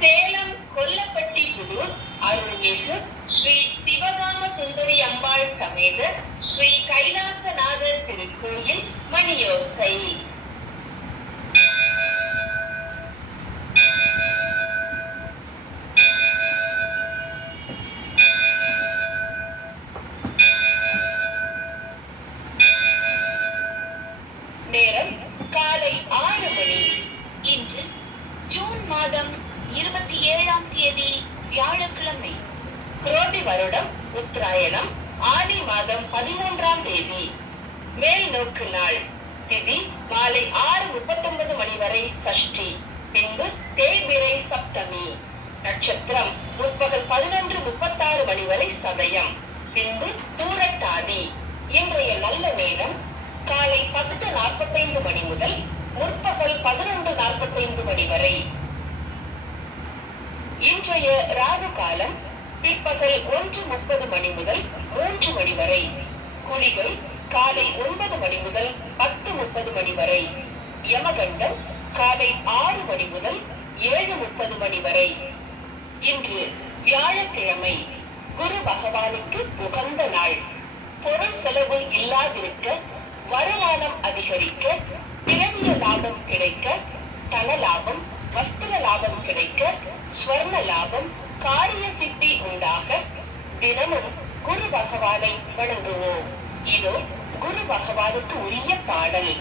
சேலம் கொல்லப்பட்டி புதூர் அருள்மிகு ஸ்ரீ சிவகாம சுந்தரி அம்பாள் சமேத ஸ்ரீ கைலாசநாதர் திருக்கோயில் மணியோசை. நேரம் காலை ஆறு மணி. இன்று ஜூன் மாதம் இருபத்தி ஏழாம் தேதி வியாழக்கிழமை. குரோதி வருடம் உத்தராயணம் ஆதி மாதம் பதிமூன்றாம் தேதி. மேல் நோக்கு நாள் திதி மாலை ஆறு முப்பத்தொன்பது மணி வரை சஷ்டி பின்பு தேய்பிரை சப்தமி. நட்சத்திரம் முற்பகல் பதினொன்று முப்பத்தாறு மணி வரை சதயம் பின்பு தூரட்டாதி இன்றைய நல்ல நேரம் காலை பத்து நாற்பத்தைந்து மணி முதல் முற்பகல் பதினொன்று நாற்பத்தைந்து மணி வரை இன்றைய ராகு காலம் பிற்பகல் ஒன்று முப்பது மணி முதல் மூன்று மணி வரை. குளிகை காலை ஒன்பது மணி முதல் பத்து முப்பது மணி வரை. யமகண்டம் காலை ஆறு மணி முதல் ஏழு முப்பது மணி வரை. இன்று வியாழக்கிழமை குரு பகவானுக்கு உகந்த நாள். பொருள் செலவு இல்லாதிருக்க வருமானம் அதிகரிக்க திரவிய லாபம் கிடைக்க தன லாபம் வஸ்திர லாபம் கிடைக்க ஸ்வர்ண லாபம் காரிய சித்தி உண்டாக தினமும் குரு பகவானை வணங்குவோம். இதோ குரு பகவானுக்கு உரிய பாடல்.